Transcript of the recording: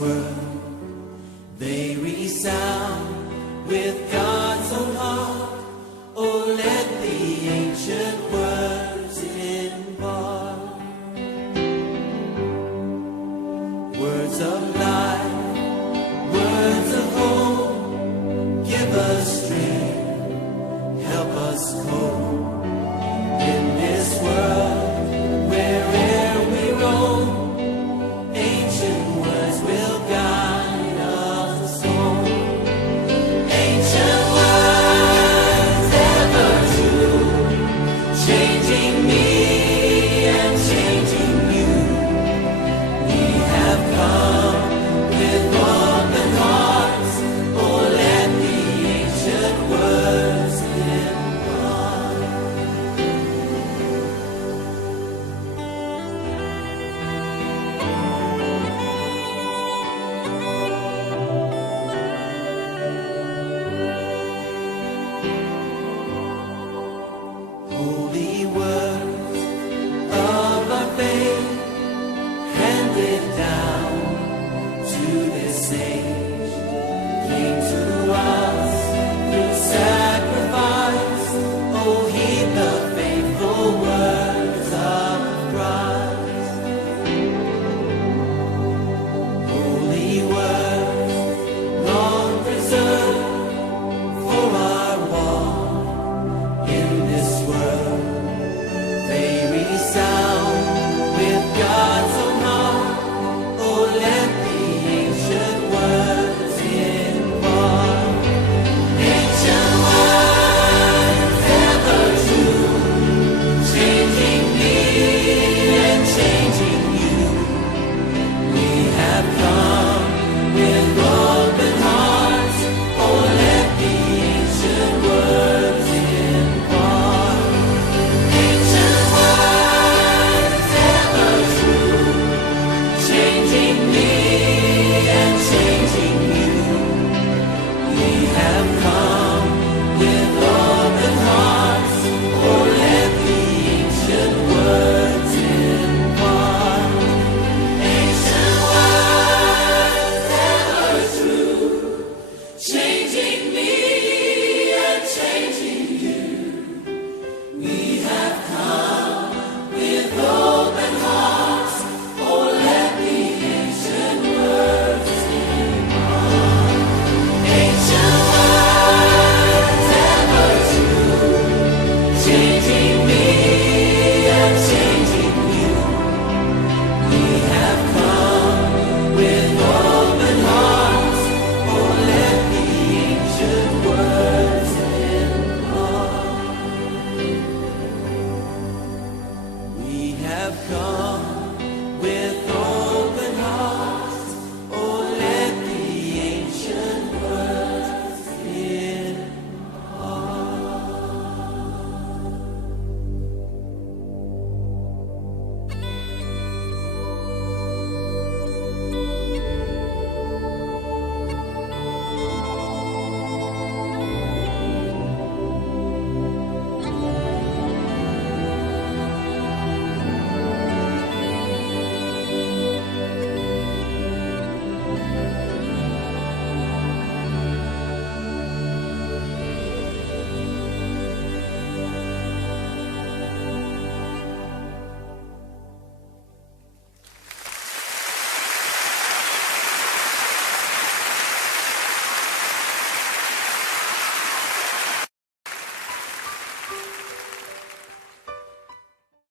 world, they resound with God's own heart. Oh, let the ancient words impart words of life, words of hope. Give us strength, help us cope in this world where'er we roam. Ancient words will guide us home. Ancient words, ever true, changing me and changing you. We have come with open hearts. Oh, let the ancient words impart. Holy words of our faith, handed down to this age, came to us through sacrifice. Oh, heed the faithful words of Christ. Holy words, long preserved for our walk in this world, they resound with God's own heart. Oh, let the ancient words impart. Ancient words, ever true, changing me and changing you. We have come with open hearts. Oh, let the ancient words impart. Ancient words, ever true, changing me and changing